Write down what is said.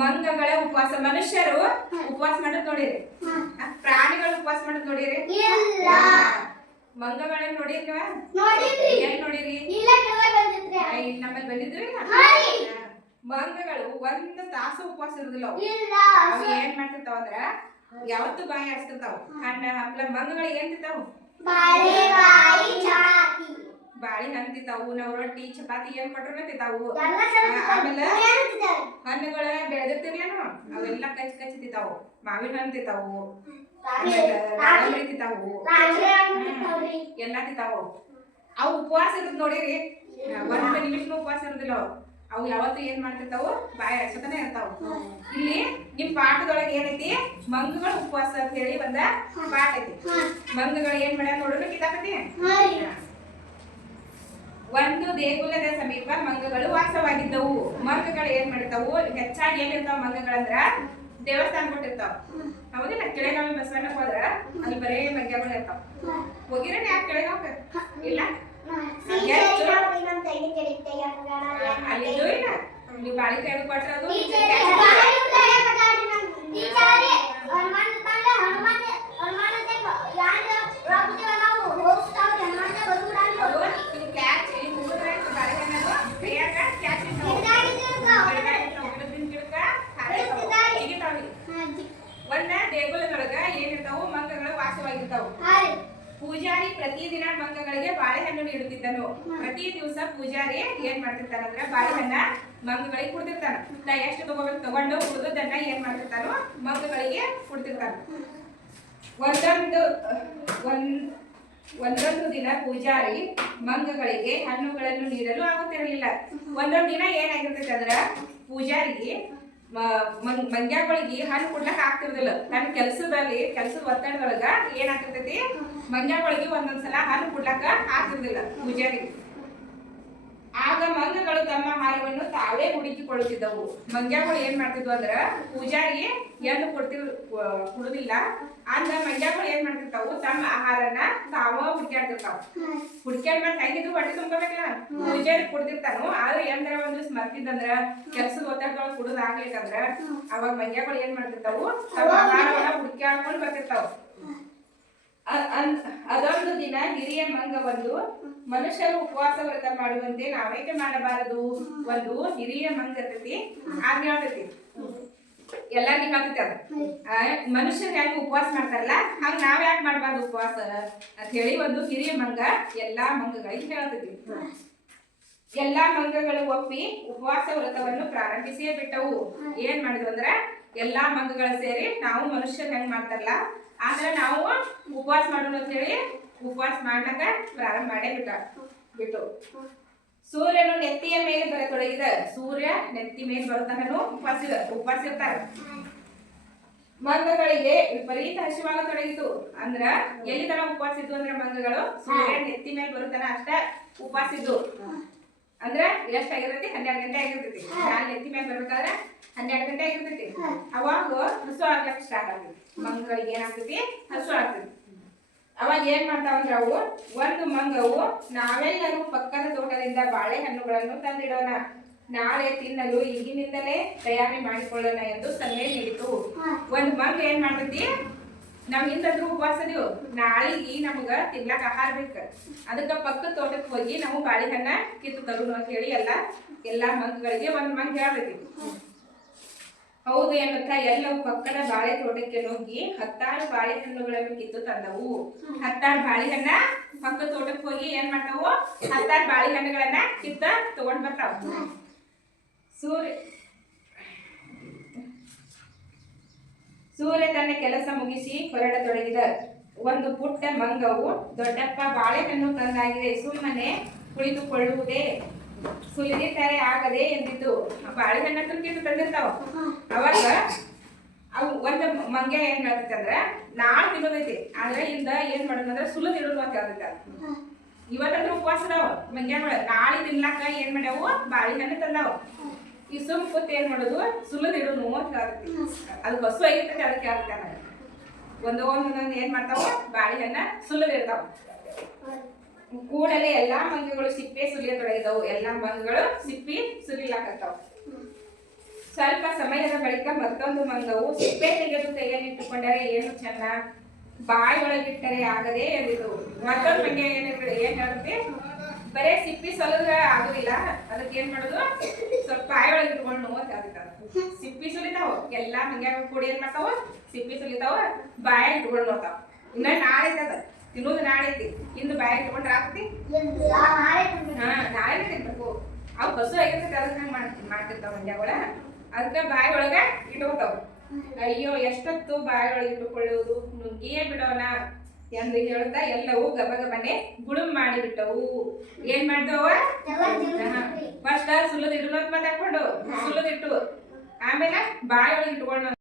ಮಂಗಗಳ ಉಪವಾಸ. ಮನುಷ್ಯರು ಉಪವಾಸ ಮಾಡೋದು ನೋಡಿರಿ, ಪ್ರಾಣಿಗಳು ಉಪವಾಸ ಮಾಡೋದು ನೋಡಿರಿ? ಮಂಗಗಳನ್ನ ನೋಡಿರಿ? ಎಲ್ಲಿ ನೋಡಿರಿ? ಇಲ್ಲಿ ನಮ್ಮಲ್ಲಿ ಬಂದಿದ್ರಿ. ಮಂಗಗಳು 1 ತಾಸು ಉಪವಾಸ ಇರುದಿಲ್ಲ. ಅವು ಏನ್ ಮಾಡ್ತಿರ್ತಾವ ಅಂದ್ರ ಯಾವತ್ತು ಬಾಯಿ ಆಡ್ತಿರ್ತಾವ. ಹಣ್ಣ ಹಂಪ್ಲ ಮಂಗಗಳು ಏನ್ ತಿಂತಾವು? ಬಾಳಿ ಹಣ್ಣು ತಿಂತಾವು. ನಾವು ರೊಟ್ಟಿ ಚಪಾತಿ ಏನ್ ಕೊಟ್ರು ತಿಂತಾವು. ಆಮೇಲೆ ಹಣ್ಣುಗಳ ಬೆಳೆದಿರ್ತಿರ್ಲೇನು ಅವೆಲ್ಲ ಕಚ್ಚಿ ಕಚ್ಚಿ ತಿಂತಾವು. ಮಾವಿನ ಹಣ್ಣು ತಿಂತಾವು, ದಾಳಿಂಬೆ ತಿಂತಾವು, ಎಲ್ಲಾ ತಿಂತಾವು. ಅವು ಉಪವಾಸ ಇರುದ್ ನೋಡಿರಿ, 1 ನಿಮಿಷನೂ ಉಪವಾಸ ಇರುದಿಲ್ಲ. ಅವು ಯಾವತ್ತು ಏನ್ ಮಾಡ್ತಿರ್ತಾವು? ಬಾಯಿ ಆಡ್ಸತಾನೆ ಇರ್ತಾವು. ಇಲ್ಲಿ ನಿಮ್ ಪಾಠದೊಳಗೆ ಏನೈತಿ? ಮಂಗಗಳ ಉಪವಾಸ ಅಂತ ಹೇಳಿ ಒಂದ ಪಾಠ ಐತಿ. ಮಂಗಗಳು ಏನ್ ಮಾಡ್ಯಾರ ನೋಡೋಣ ಕಿತಾಪತಿ. ಒಂದು ದೇಗುಲದ ಸಮೀಪ ಮಂಗಗಳು ವಾಸವಾಗಿದ್ದವು. ಮಂಗಗಳು ಏನ್ ಮಾಡ್ತಾವು? ಹೆಚ್ಚಾಗಿ ಏನಿರ್ತಾವ ಮಂಗಗಳಂದ್ರ ದೇವಸ್ಥಾನ ಕೊಟ್ಟಿರ್ತಾವ. ಹೌದಿಲ್ಲ? ಕೆಳಗಾವಿ ಬಸವಣ್ಣಕ್ಕೆ ಹೋದ್ರ ಅಲ್ಲಿ ಬರೇ ಮಂಗಗಳು ಇರ್ತಾವ. ಹೋಗಿರೇನ್? ಯಾಕೆ ಕೆಳಗಾವ? ಇಲ್ಲ ಅಲ್ಲಿದ್ದು ಇಲ್ಲ. ನೀವು ಬಾಳಿ ತೆಗೆದು ಕೊಟ್ರ ಅದು ದೇಗುಲದೊಳಗ ಏನಿರ್ತಾವು? ಮಂಗಗಳು ವಾಸವಾಗಿರ್ತಾವು. ಪೂಜಾರಿ ಪ್ರತಿದಿನ ಮಂಗಗಳಿಗೆ ಬಾಳೆಹಣ್ಣು ನೀಡುತ್ತಿದ್ದನು. ಪ್ರತಿ ದಿವಸ ಪೂಜಾರಿ ಏನ್ ಮಾಡ್ತಿರ್ತಾನಂದ್ರ ಬಾಳೆಹಣ್ಣ ಮಂಗಗಳಿಗೆ ಕೊಡ್ತಿರ್ತಾನ. ನಾ ಎಷ್ಟು ತಗೋಬೇಕು ತಗೊಂಡು ಉಳಿದನ್ನ ಏನ್ ಮಾಡ್ತಿರ್ತಾನೋ ಮಂಗಗಳಿಗೆ ಕೊಡ್ತಿರ್ತಾನ. ಒಂದೊಂದು ದಿನ ಪೂಜಾರಿ ಮಂಗಗಳಿಗೆ ಹಣ್ಣುಗಳನ್ನು ನೀಡಲು ಆಗುತ್ತಿರಲಿಲ್ಲ. ಒಂದೊಂದು ದಿನ ಏನಾಗಿರ್ತೈತೆ ಅಂದ್ರ ಪೂಜಾರಿಗೆ ಮಂಗ್ಯಾಗಳಿಗೆ ಹಣ್ಣು ಕೊಡ್ಲಕ್ ಆಗ್ತಿರ್ದಿಲ್ಲ. ನನ್ನ ಕೆಲಸದ ಒತ್ತಡದೊಳಗ ಏನಾಗ್ತಿರ್ತೈತಿ? ಮಂಗ್ಯಾಗಳಿಗೆ ಒಂದೊಂದ್ಸಲ ಹಣ್ಣು ಕೊಡ್ಲಕ್ಕ ಆಗ್ತಿರ್ದಿಲ್ಲ ಪೂಜಾರಿಗೆ. ಆಗ ಮಂಗಗಳು ತಮ್ಮ ಆಹಾರವನ್ನು ತಾವೇ ಹುಡುಕಿಕೊಳ್ಳುತ್ತಿದ್ದವು. ಮಂಗ್ಯಾಗಳು ಏನ್ ಮಾಡ್ತಿದ್ವು ಅಂದ್ರ ಪೂಜಾರಿಗೆ ಏನು ಕೊಡುದಿಲ್ಲ ಅಂದ್ರ ಮಂಗ್ಯಾಗಳು ಏನ್ ಮಾಡ್ತಿರ್ತಾವು? ತಮ್ಮ ಆಹಾರನ ತಾವ ಹುಡ್ಕ್ಯಾಡ್ತಿರ್ತಾವ. ಹುಡ್ಕ್ಯಾಡ್ ಹೆಂಗಿದ್ರು ಹೊಟ್ಟೆ ತುಂಬ್ಕೋಬೇಕಲ್ಲ. ಪೂಜಾರಿ ಕೊಡ್ತಿರ್ತಾನು. ಆದ್ರೆ ಎಂದ್ರ ಒಂದ್ ದಿವ್ಸ ಮರ್ತಿದ್ದಂದ್ರ ಕೆಲ್ಸದ ಒತ್ತಡದೊಳಗ ಕುಡುದ್ ಆಗ್ಲಿಕ್ಕಂದ್ರ ಅವಾಗ ಮಂಗ್ಯಾಗಳು ಏನ್ ಮಾಡ್ತಿರ್ತಾವು? ತಮ್ಮ ಆಹಾರವನ್ನ ಹುಡ್ಕ್ಯಾಡ್ಕೊಂಡು ಬರ್ತಿರ್ತಾವ. ಅದೊಂದು ದಿನ ಹಿರಿಯ ಮಂಗ ಒಂದು ಮನುಷ್ಯರು ಉಪವಾಸ ವ್ರತ ಮಾಡುವಂತೆ ನಾವೇಕೆ ಮಾಡಬಾರದು? ಒಂದು ಹಿರಿಯ ಮಂಗ ಇರ್ತೈತಿ, ಆಜ್ಞೆ ಆಗ್ತೈತಿ. ಎಲ್ಲಾರ್ಗಿ ಹೇಳ್ತೈತಿ ಅದ. ಮನುಷ್ಯರು ಹೆಂಗ ಉಪವಾಸ ಮಾಡ್ತಾರಲ್ಲ ಹಂಗ ನಾವ್ ಯಾಕೆ ಮಾಡ್ಬಾರ್ದು ಉಪವಾಸ ಅಂತ ಹೇಳಿ ಒಂದು ಹಿರಿಯ ಮಂಗ ಎಲ್ಲಾ ಮಂಗಗಳಿಗೆ ಹೇಳ್ತೈತಿ. ಎಲ್ಲಾ ಮಂಗಗಳು ಒಪ್ಪಿ ಉಪವಾಸ ವ್ರತವನ್ನು ಪ್ರಾರಂಭಿಸಿಯೇ ಬಿಟ್ಟವು. ಏನ್ ಮಾಡಿದ್ವು ಅಂದ್ರ ಎಲ್ಲಾ ಮಂಗಗಳ ಸೇರಿ ನಾವು ಮನುಷ್ಯರು ಹೆಂಗ್ ಮಾಡ್ತಾರಲ್ಲ ಆದ್ರೆ ನಾವು ಉಪವಾಸ ಮಾಡೋಣ ಅಂತ ಹೇಳಿ ಉಪವಾಸ ಮಾಡ್ಲಕ್ಕ ಪ್ರಾರಂಭ ಮಾಡೇ ಬಿಟ್ಟು. ಸೂರ್ಯನು ನೆತ್ತಿಯ ಮೇಲೆ ಬರತೊಡಗಿದ. ಸೂರ್ಯ ನೆತ್ತಿ ಮೇಲೆ ಬರುತ್ತಾನೂ ಉಪವಾಸ ಇರ್ತಾರ. ಮಂಗಗಳಿಗೆ ವಿಪರೀತ ಹಸಿವಾಗತೊಡಗಿತು. ಅಂದ್ರ ಎಲ್ಲಿ ತರ ಉಪವಾಸ ಇದ್ವು ಅಂದ್ರ ಮಂಗಗಳು ಸೂರ್ಯ ನೆತ್ತಿ ಮೇಲೆ ಬರುತ್ತಾನ ಅಷ್ಟ ಉಪವಾಸ ಇದ್ವು. ಅಂದ್ರ ಎಷ್ಟಾಗಿರ್ತೈತಿ? 12 ಗಂಟೆ ಆಗಿರ್ತೈತಿ. ನಾಲ್ ನೆತ್ತಿ ಮೇಲೆ ಬರ್ಬೇಕಾದ್ರೆ 12 ಗಂಟೆ ಆಗಿರ್ತೈತಿ. ಅವಾಗ ಹಸು ಆಗ್ಲಕ್ ಸ್ಟಾರ್ಟ್ ಆಗ್ತೈತಿ. ಮಂಗಗಳಿಗೆ ಏನಾಗ್ತೈತಿ? ಹಸು ಆಗ್ತೈತಿ. ಅವಾಗ ಏನ್ ಮಾಡ್ತಾವಂದ್ರ ಅವು ಒಂದು ಮಂಗವು ನಾವೆಲ್ಲರೂ ಪಕ್ಕದ ತೋಟದಿಂದ ಬಾಳೆಹಣ್ಣುಗಳನ್ನು ತಂದಿಡೋಣ, ನಾಳೆ ತಿನ್ನಲು ಈಗಿನಿಂದಲೇ ತಯಾರಿ ಮಾಡಿಕೊಳ್ಳೋಣ ಎಂದು ಸಲಹೆ ನೀಡಿತು. ಒಂದ್ ಮಂಗ ಏನ್ ಮಾಡ್ತೈತಿ? ನಾವ್ ಇಂದ್ರೂ ಉಪವಾಸ ಇದೀವು, ನಾಳಿಗೆ ನಮ್ಗ ತಿನ್ಲಕ್ ಆಹಾರ ಬೇಕ, ಅದಕ್ಕ ಪಕ್ಕದ ತೋಟಕ್ಕೆ ಹೋಗಿ ನಾವು ಬಾಳೆಹಣ್ಣ ಕಿತ್ತು ತರೋಣ ಅಂತ ಹೇಳಿ ಎಲ್ಲಾ ಮಂಗಗಳಿಗೆ ಒಂದ್ ಮಂಗ ಹೇಳ್ತೈತಿ. ಹೌದು ಎನ್ನುತ್ತಾ ಎಲ್ಲವೂ ಪಕ್ಕದ ಬಾಳೆ ತೋಟಕ್ಕೆ ನುಗ್ಗಿ 10 ಬಾಳೆಹಣ್ಣುಗಳನ್ನು ಕಿತ್ತು ತಂದವು. 10 ಬಾಳೆಹಣ್ಣ ಪಕ್ಕದ ತೋಟಕ್ಕೆ ಹೋಗಿ ಏನ್ ಮಾಡ್ತಾವು? 10 ಬಾಳೆಹಣ್ಣುಗಳನ್ನ ಕಿತ್ತ ತಗೊಂಡ್ ಬರ್ತಾವ. ಸೂರ್ಯ ತನ್ನ ಕೆಲಸ ಮುಗಿಸಿ ಹೊರಡತೊಡಗಿದ. ಒಂದು ಪುಟ್ಟ ಮಂಗವು ದೊಡ್ಡಪ್ಪ ಬಾಳೆಹಣ್ಣು ತಂದಾಗಿದೆ, ಸುಮ್ಮನೆ ಕುಳಿತುಕೊಳ್ಳುವುದೇ, ಸುಲಿದಿಟ್ಟರೆ ಆಗದೆ ಎಂದಿತ್ತು. ಬಾಳೆಹಣ್ಣ ಕಿತ್ತು ತಂದಿರ್ತಾವ. ಅವಾಗ ಅವು ಒಂದು ಮಂಗ ಏನ್ ಹೇಳ್ತೈತಿ ಅಂದ್ರ ನಾಳೆ ತಿನ್ನೋದೈತಿ, ಆದ್ರೆ ಇಂದ ಏನ್ ಮಾಡೋದಂದ್ರ ಸುಲಿದಿಡೋದು ಅಂತ ಹೇಳ್ತೈತಿ. ಇವತ್ತಂದ್ರ ಉಪವಾಸ ಅದಾವ ಮಂಗ್ಯಾಗಳು, ನಾಳೆ ತಿನ್ಲಾಕ ಏನ್ ಮಾಡ್ಯಾವು? ಬಾಳೆಹಣ್ಣು ತಂದಾವ. ಈ ಸುಮ್ ಕೂತ್ ಏನ್ ಮಾಡೋದು? ಸುಲಿದಿಡೋನು ಅಂತ ಹೇಳ್ತೈತಿ. ಅದು ಹಸು ಆಗಿರ್ತೈತಿ, ಅದಕ್ಕೆ ಹೇಳ್ತಾನ. ಒಂದೊಂದ್ ಏನ್ ಮಾಡ್ತಾವ? ಬಾಳೆಹಣ್ಣ ಸುಲಿದಿರ್ತಾವ. ಕೂಡಲೇ ಎಲ್ಲಾ ಮಂಗಗಳು ಸಿಪ್ಪೆ ಸುಲಿಯತೊಡಗಿದವು. ಎಲ್ಲಾ ಮಂಗಗಳು ಸಿಪ್ಪಿ ಸುಲಿಲಾಕತ್ತಾವ. ಸ್ವಲ್ಪ ಸಮಯದ ಬಳಿಕ ಈಗ ಮತ್ತೊಂದು ಮಂಗವು ಸಿಪ್ಪೆ ತೆಗೆದು ಕೈಯಲ್ಲಿ ಇಟ್ಟುಕೊಂಡರೆ ಏನು ಚೆನ್ನ, ಬಾಯಿ ಒಳಗಿಟ್ಟರೆ ಆಗದೇ ಎಂದಿತು. ಮತ್ತೊಂದು ಮಂಗೆ ಏನ್ ಹೇಳುತ್ತೆ, ಬರೇ ಸಿಪ್ಪಿ ಸಲುದ ಆಗುದಿಲ್ಲ, ಅದಕ್ಕೆ ಏನ್ ಮಾಡುದು, ಸ್ವಲ್ಪ ಬಾಯಿ ಒಳಗೆ ಇಟ್ಕೊಂಡು ಅಂತ ಸಿಪ್ಪಿ ಸುಲಿತಾವ. ಎಲ್ಲಾ ಮಂಗ್ಯಾಗ ಕೂಡಿ ಏನ್ ಮಾಡ್ತಾವ, ಸಿಪ್ಪಿ ಸುಲಿತಾವ, ಬಾಯ ಇಟ್ಕೊಂಡು ನೋಡ್ತಾವ. ಇನ್ನ ನಾಳೆ ಐತದ ತಿನ್ನೋದು, ನಾಳೆ ಐತಿ, ಇಂದು ಬಾಯ ಇಟ್ಕೊಂಡ್ರ ಆಗ್ತಿ, ನಾಳೆ ತಿನ್ಬೇಕು. ಅವು ಹಸು ಆಗಿರ್ತೈತಿ, ಅದನ್ನ ಮಾಡ್ತಿರ್ತಾವ ಮಂಗ್ಯಾಗಳ, ಅದಕ್ಕೆ ಬಾಯಿ ಒಳಗ ಇಟ್ಕೋತಾವ. ಅಯ್ಯೋ ಎಷ್ಟೊತ್ತು ಬಾಯಿ ಒಳಗೆ ಇಟ್ಟುಕೊಳ್ಳುವುದು, ನುಗ್ಗಿಯೇ ಬಿಡೋಣ ಎಂದು ಹೇಳ್ತಾ ಎಲ್ಲವೂ ಗಬಗಬನೆ ಗುಳುಂ ಮಾಡಿಬಿಟ್ಟವು. ಏನ್ ಮಾಡ್ದವ, ಫಸ್ಟ್ ಸುಲ್ಲದ ಇಡಲು ಅಂತ ಮಾತಾಡ್ಕೊಂಡು ಸುಲ್ಲದಿಟ್ಟು ಆಮೇಲೆ ಬಾಯಿ ಒಳಗೆ ಇಟ್ಕೊಂಡು